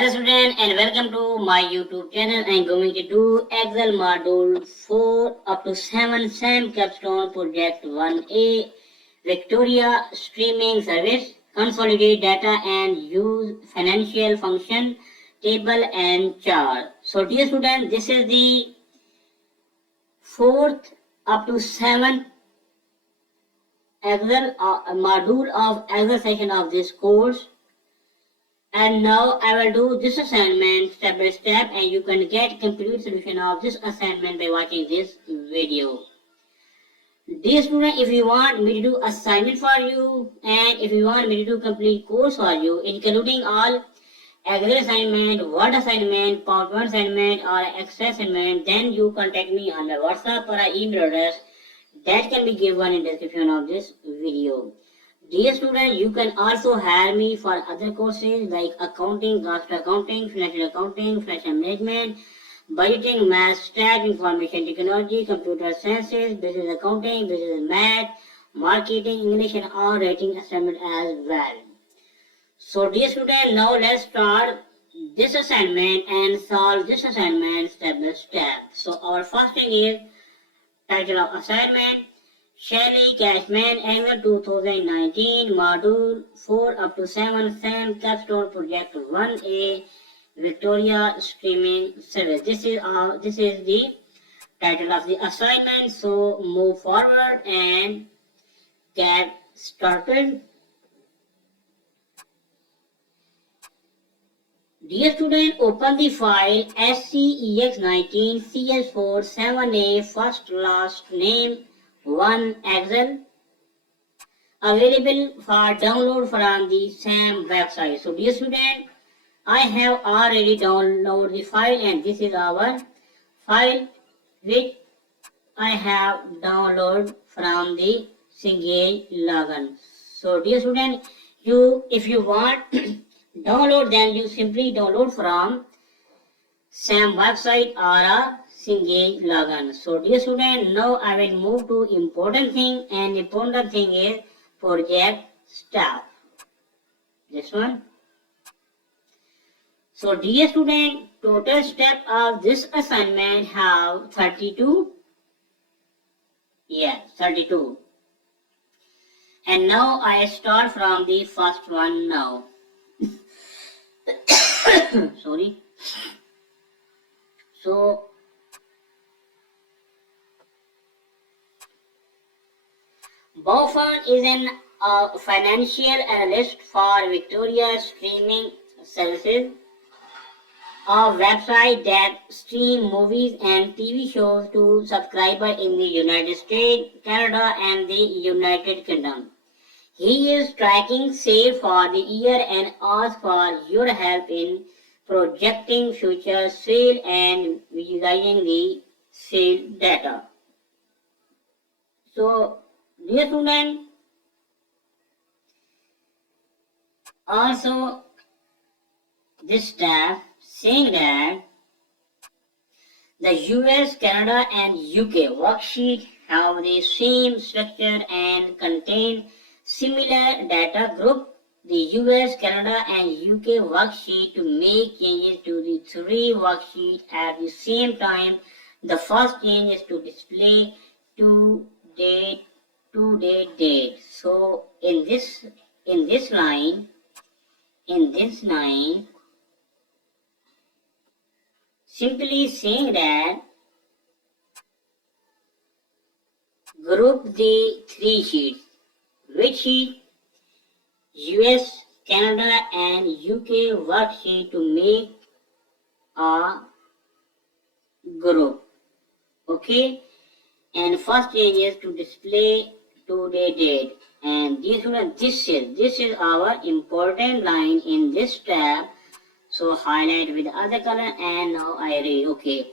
Hello student and welcome to my YouTube channel. I am going to do Excel module 4 up to 7 SAM Capstone Project 1A Victoria Streaming Service, consolidate data and use financial function, table and chart. So dear student, this is the 4th up to 7th Excel module of Excel section of this course. And now I will do this assignment step by step, and you can get complete solution of this assignment by watching this video. Dear student, if you want me to do assignment for you and if you want me to do complete course for you, including all Excel assignment, Word assignment, PowerPoint assignment or Excel assignment, then you contact me on my WhatsApp or email address that can be given in description of this video. Dear student, you can also hire me for other courses like accounting, cost accounting, financial management, budgeting, math, stat, information technology, computer sciences, business accounting, business math, marketing, English and all writing assignment as well. So dear student, now let's start this assignment and solve this assignment step by step. So our first thing is title of assignment, Shelly Cashman Excel 2019 Module 4 up to 7 SAM Capstone Project 1A Victoria Streaming Service. This is the title of the assignment. So move forward and get started. Dear student, open the file SCEX19 CS4 7A first last name 1 Excel available for download from the SAM website. So dear student, I have already downloaded the file and this is our file which I have downloaded from the Cengage login. So dear student, if you want download, then you simply download from SAM website or a Cengage login. So dear student, now I will move to important thing, and important thing is project staff. This one. So dear student, total step of this assignment have 32. Yes, 32. And now I start from the first one now. Sorry. So Bofan is an financial analyst for Victoria Streaming Services, a website that streams movies and TV shows to subscribers in the United States, Canada and the United Kingdom. He is tracking sales for the year and asks for your help in projecting future sales and visualizing the sale data. So dear student, also this staff saying that the US, Canada and UK worksheet have the same structure and contain similar data group. The US, Canada and UK worksheet to make changes to the three worksheets at the same time. The first change is to display to date. So in this line, simply saying that group the three sheets. Which sheet? US, Canada and UK worksheet to make a group. Okay, and first change is to display today date, and this is our important line in this tab. So highlight with other color, and now I read. Okay,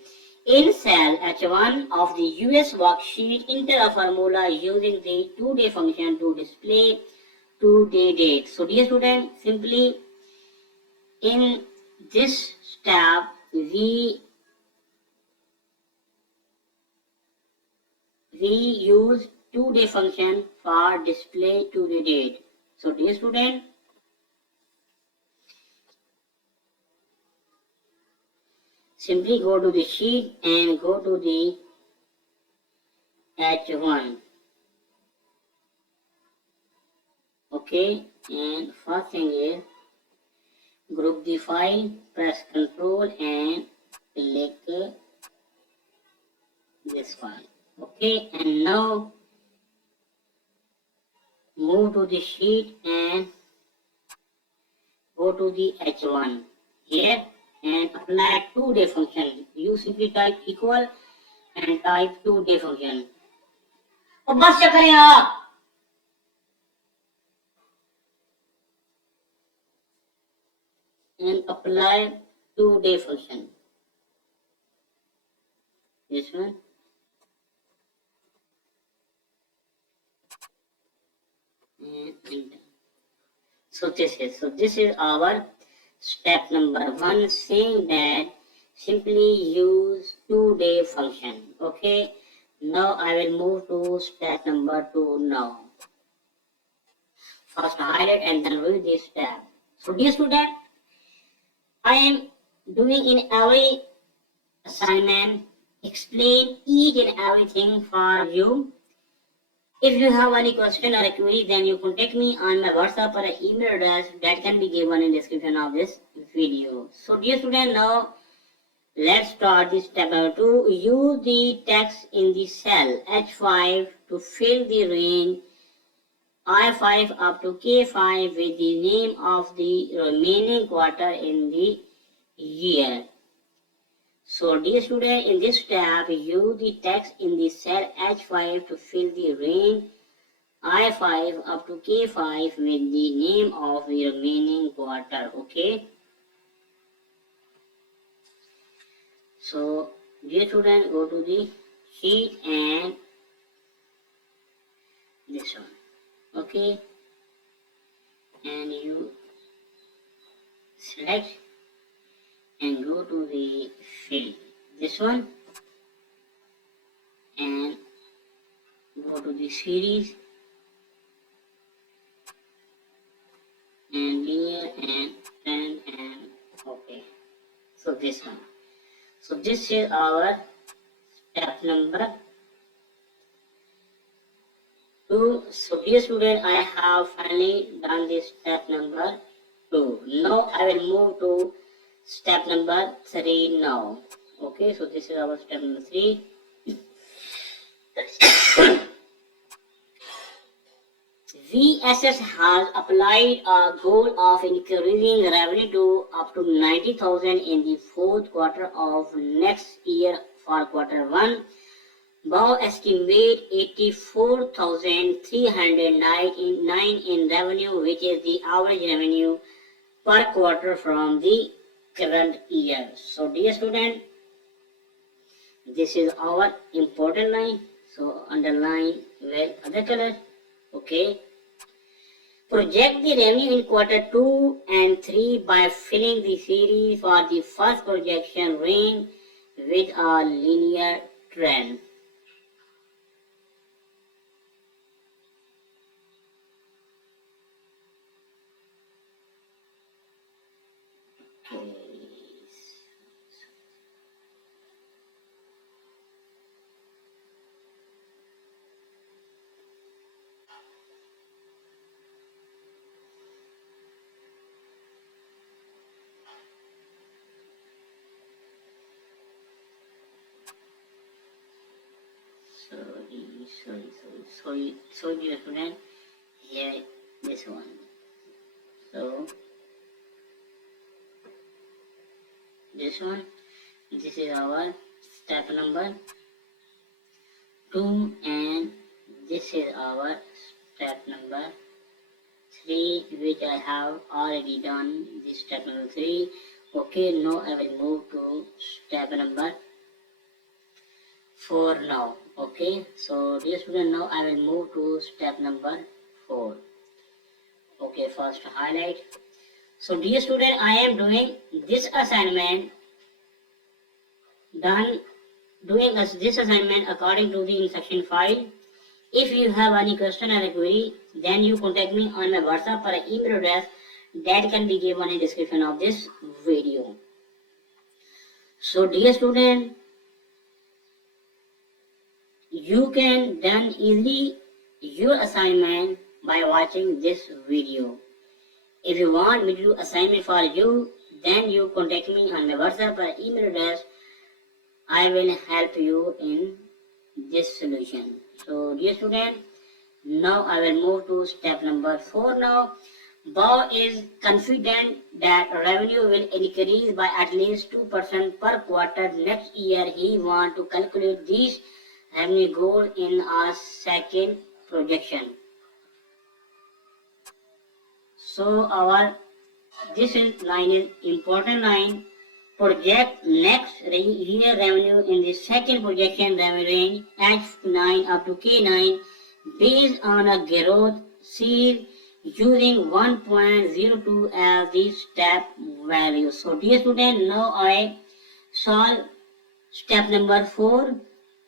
in cell H1 of the US worksheet, enter a formula using the today function to display today date. So dear student, simply in this tab we use today function for display today date. So dear student, simply go to the sheet and go to the H1. Okay, and first thing is group the file, press Control and click this file. Okay, and now move to the sheet and go to the H1 here and apply two-day function. You simply type equal and type two-day function. तो बस क्या करें आप and apply two-day function. This one. And enter. So this is our step number 1, saying that simply use two-day function. Okay, now I will move to step number 2 now. First highlight and then read this step. So dear student, I am doing in every assignment, explain each and everything for you. If you have any question or a query, then you contact me on my WhatsApp or email address that can be given in description of this video. So dear student, now let's start this step number 2. Use the text in the cell H5 to fill the range I5 up to K5 with the name of the remaining quarter in the year. So dear student, in this step, use the text in the cell H5 to fill the range I5 up to K5 with the name of the remaining quarter. Okay. So dear student, go to the sheet and this one. Okay. And you select and go to the field, this one, and go to the series and linear and trend and okay. So this one. So this is our step number 2. So dear student, I have finally done this step number 2. Now I will move to step number 3 now. Okay, so this is our step number 3. VSS has applied a goal of increasing revenue to up to 90,000 in the fourth quarter of next year for quarter 1. Bow estimate 84,309 in revenue, which is the average revenue per quarter from the current year. So dear student, this is our important line. So underline with other color. Okay. Project the revenue in quarter 2 and 3 by filling the series for the first projection range with a linear trend. So dear student, here this one. So this one, this is our step number 2 and this is our step number 3, which I have already done this step number 3. Okay, now I will move to step number 4 now. Okay, so dear student, now I will move to step number 4. Okay, first highlight. So dear student, I am doing this assignment this assignment according to the instruction file. If you have any question or a query, then you contact me on my WhatsApp or email address that can be given in description of this video. So dear student, you can done easily your assignment by watching this video. If you want me to do assignment for you, then you contact me on my WhatsApp or email address. I will help you in this solution. So dear student, now I will move to step number 4 now. Bob is confident that revenue will increase by at least 2% per quarter next year. He wants to calculate this revenue goal in a second projection. So this line is important line. Project next year revenue in the second projection revenue range H9 up to K9 based on a growth seed using 1.02 as the step value. So dear student, now I solve step number 4.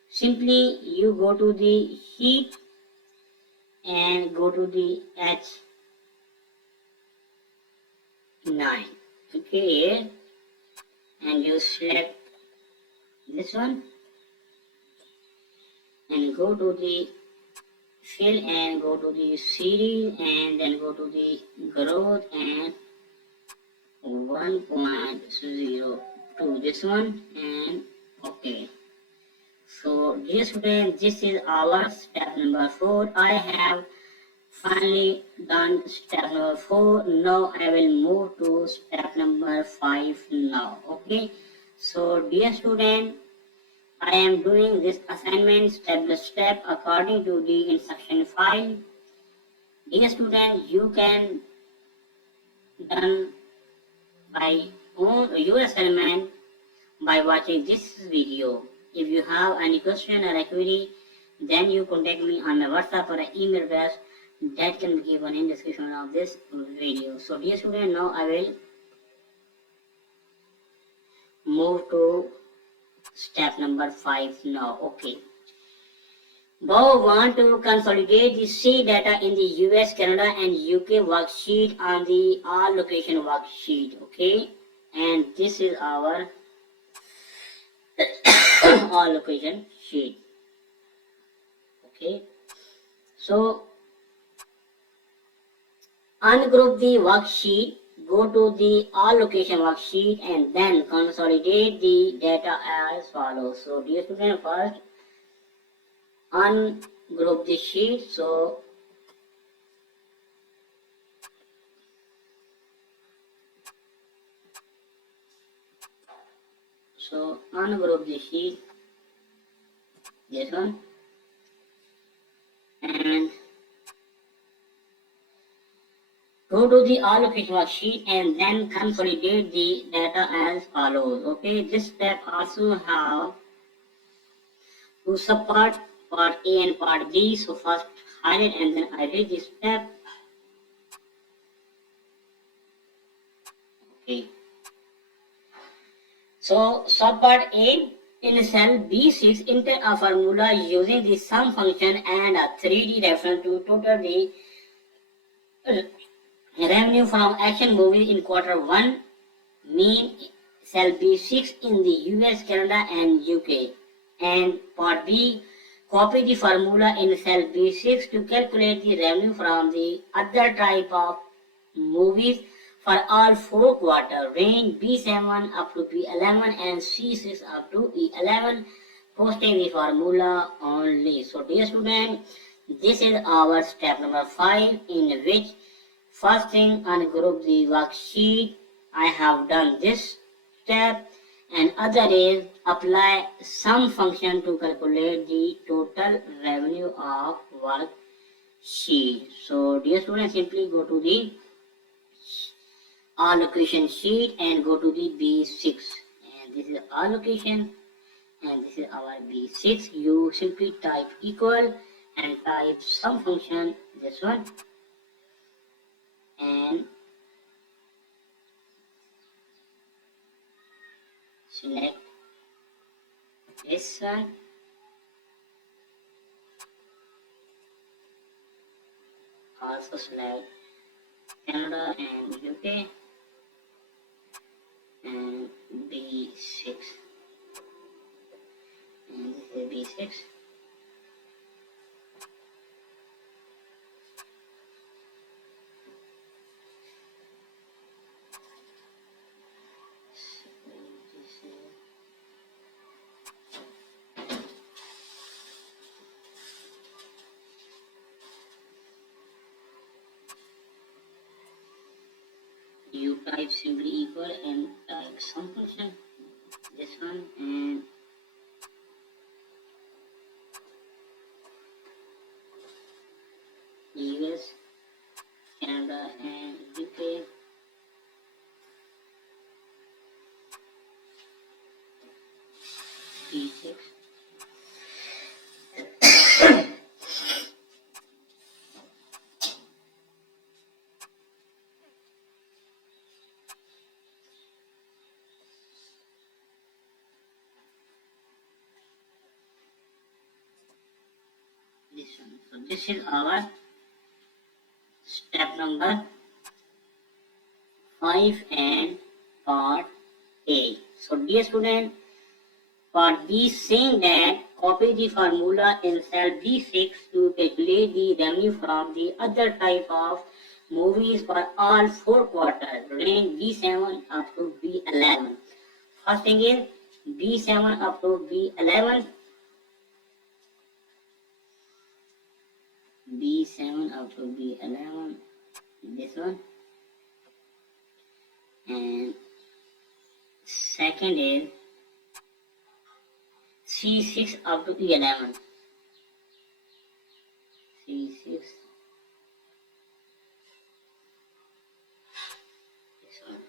Simply you go to the sheet and go to the H9. Okay, and you select this one and go to the fill and go to the series and then go to the growth and 1.02 this one and okay. So dear students, this is our step number 4. I have finally done step number 4. Now I will move to step number 5 now. Okay, so dear student, I am doing this assignment step by step according to the instruction file. Dear student, you can done by your assignment by watching this video. If you have any question or a query, then you contact me on my WhatsApp or email address that can be given in description of this video. So dear student, now I will move to step number 5 now. Okay. Bob want to consolidate the C data in the US, Canada and UK worksheet on the all location worksheet. Okay. And this is our all location sheet. Okay. So ungroup the worksheet, go to the all location worksheet and then consolidate the data as follows. So dear student, first ungroup the sheet. So ungroup the sheet, this one, and go to the all location worksheet and then consolidate the data as follows. Okay, this step also have two subpart, part A and part B. So first highlight and then I read this step. Okay. So subpart A, in cell B6 enter a formula using the sum function and a 3D reference to total the revenue from action movies in quarter 1, mean cell B6 in the US, Canada and UK. And part B, copy the formula in cell B6 to calculate the revenue from the other type of movies for all 4 quarters, range B7 up to B11 and C6 up to E11, posting the formula only. So dear student, this is our step number 5, in which first thing ungroup the worksheet. I have done this step, and other is apply sum function to calculate the total revenue of worksheet. So dear students, simply go to the allocation sheet and go to the B6, and this is allocation and this is our B6. You simply type equal and type sum function, this one, and select this one, also select Canada and UK and B6. is B6. You type simply equal and type some function, this one, and US, Canada, and UK. B6. This one. So this is our step number 5 and part A. So dear student, part B saying that copy the formula in cell B6 to calculate the revenue from the other type of movies for all 4 quarters, range B7 up to B11. First thing is B7 up to B11. B7 up to B11, this one, and second is C6 up to E11, C6, this one.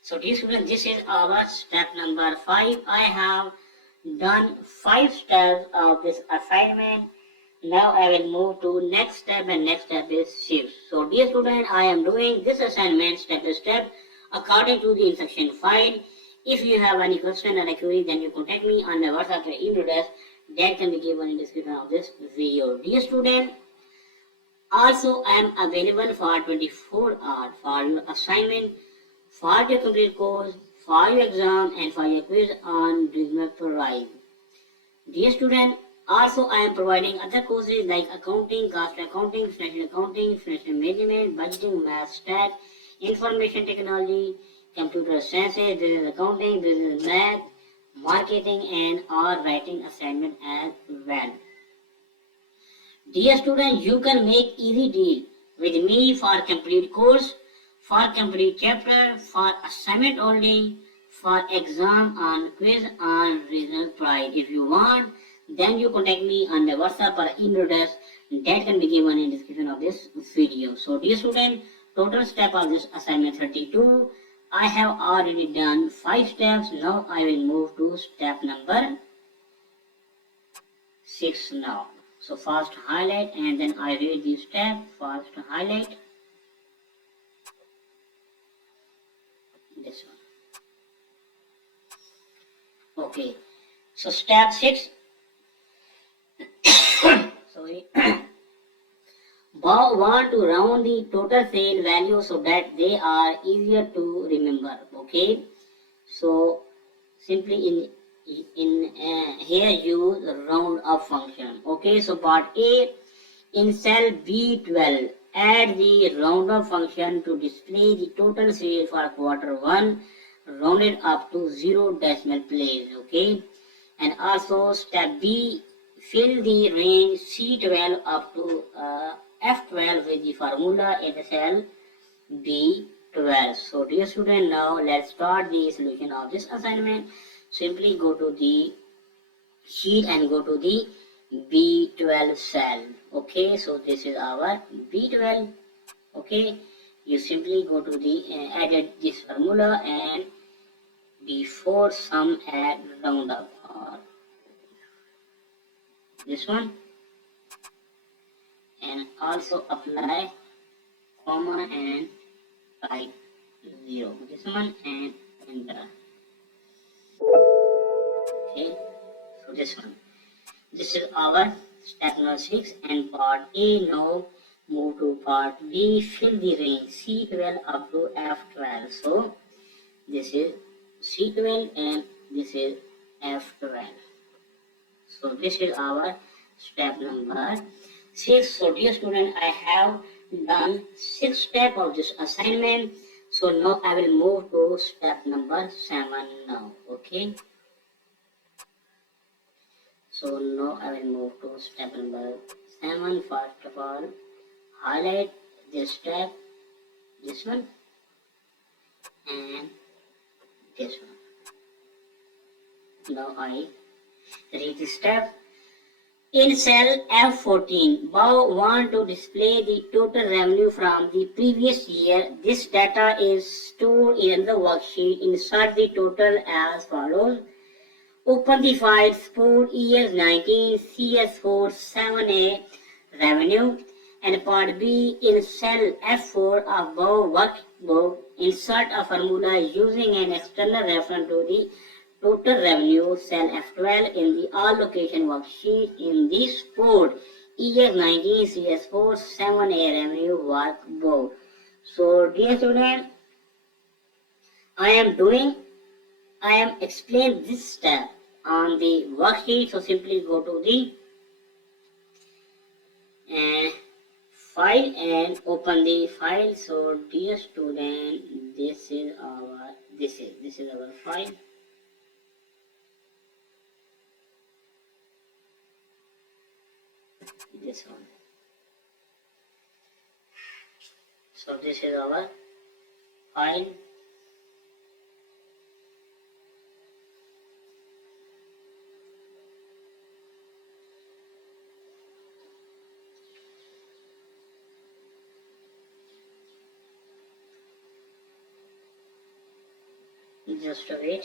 So dear students, this is our step number 5. I have done 5 steps of this assignment. Now I will move to next step, and next step is 6. So dear student, I am doing this assignment step by step according to the instruction file. If you have any question or query, then you contact me on my WhatsApp or email address that can be given in the description of this video. Dear student, also I am available for 24 hours for your assignment, for your complete course, for your exam, and for your quiz on reasonable price. Dear student, also I am providing other courses like accounting, cost accounting, financial management, budgeting, math, stat, information technology, computer sciences, business accounting, business math, marketing, and or writing assignment as well. Dear student, you can make easy deal with me for complete course, for complete chapter, for assignment only, for exam and quiz on reasonable price. If you want, then you contact me on the WhatsApp or email address that can be given in the description of this video. So dear student, total step of this assignment 32. I have already done 5 steps. Now I will move to step number 6 now. So first highlight and then I read the step. First highlight this one. Okay. So step 6. Sorry. Bob want to round the total sale value so that they are easier to remember. Okay. So simply in here use round up function. Okay. So part A, in cell B12 add the round up function to display the total sale for quarter 1 rounded up to 0 decimal place. Okay. And also step B, fill the range C12 up to F12 with the formula in the cell B12. So dear student, now let's start the solution of this assignment. Simply go to the sheet and go to the B12 cell. Okay, so this is our B12. Okay, you simply go to the added this formula, and before sum add round up, or this one, and also apply comma and type 0, this one, and enter. Okay, so this one, this is our step number 6 and part A. Now move to part B, fill the range C12 up to F12. So this is C12 and this is F12. So this is our step number 6. So dear student, I have done 6 steps of this assignment. So now I will move to step number 7 now. Okay. So now I will move to step number 7. First of all, highlight this step, this one, and this one. Now I read the step. In cell F14, BOW want to display the total revenue from the previous year. This data is stored in the worksheet. Insert the total as follows. Open the file Sport Years 19 CS4 7A revenue and part B. In cell F4 of BOW workbook, insert a formula using an external reference to the total revenue cell F12 in the all location worksheet in the Sport Years 19 CS4 7A revenue workbook. So dear student, I am explain this step on the worksheet. So simply go to the file and open the file. So dear student, this is our file. This one. So this is our file. Just wait.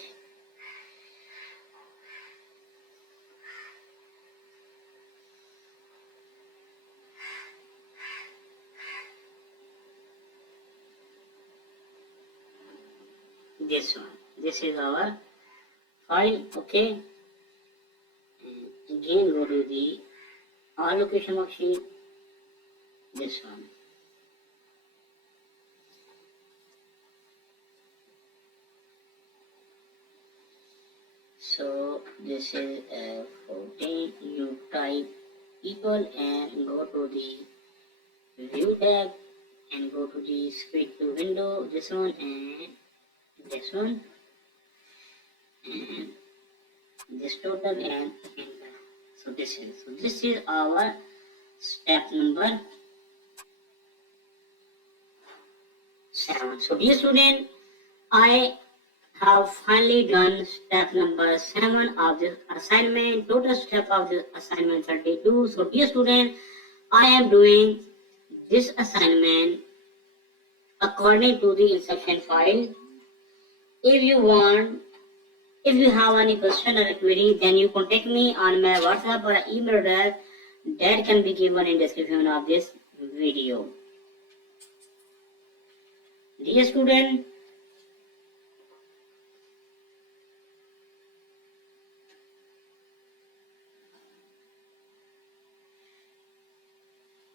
This one. This is our file. Okay. And again go to the allocation worksheet. This one. So this is 14. You type equal and go to the view tab and go to the split to window. This one and this one and this total and enter. So this is our step number 7. So dear student, I have finally done step number 7 of this assignment. Total step of this assignment 32. So dear student, I am doing this assignment according to the instruction file. If you have any question or query, then you contact me on my WhatsApp or email address that can be given in description of this video. Dear student,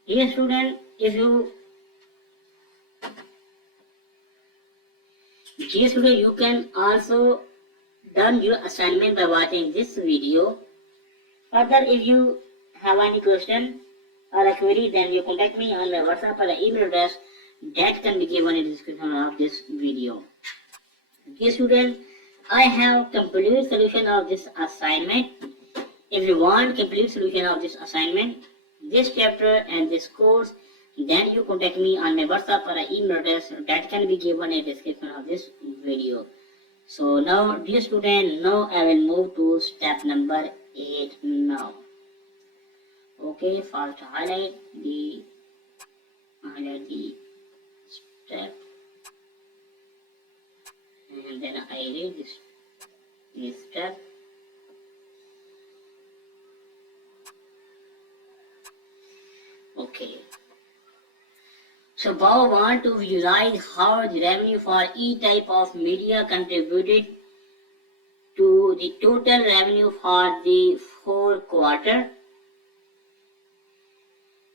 if you can also done your assignment by watching this video. Further, if you have any question or a query, then you contact me on my WhatsApp or email address that can be given in the description of this video. Dear students, I have complete solution of this assignment. If you want complete solution of this assignment, this chapter and this course, then you contact me on my WhatsApp or email address that can be given in the description of this video. So now, dear student, now I will move to step number 8 now. Okay, first highlight the step and then I read this step. Okay. So BOW want to visualize how the revenue for each type of media contributed to the total revenue for the 4th quarter.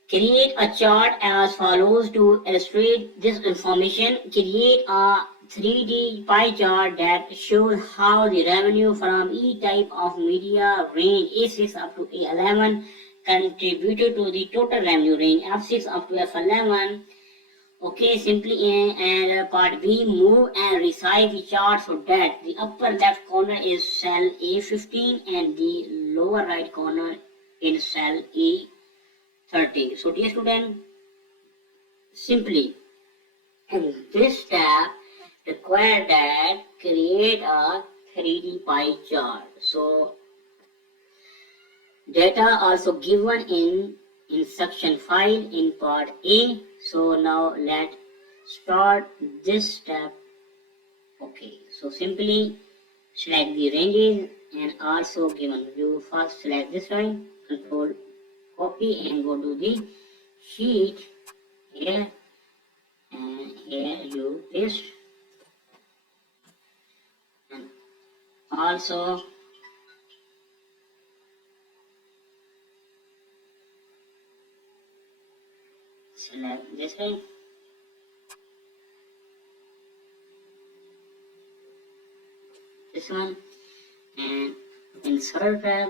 Create a chart as follows to illustrate this information. Create a 3D pie chart that shows how the revenue from each type of media range A6 up to A11 contributed to the total revenue range F6 up to F11. Okay, simply and part B, move and resize the chart so that the upper left corner is cell A15 and the lower right corner in cell A30. So dear student, simply in this step require that create a 3D pie chart. So data also given in instruction file in part A. So now let's start this step. Okay, so simply select the ranges and also given you first select this line, control copy and go to the sheet here, and here you paste, and also select this one, and insert tab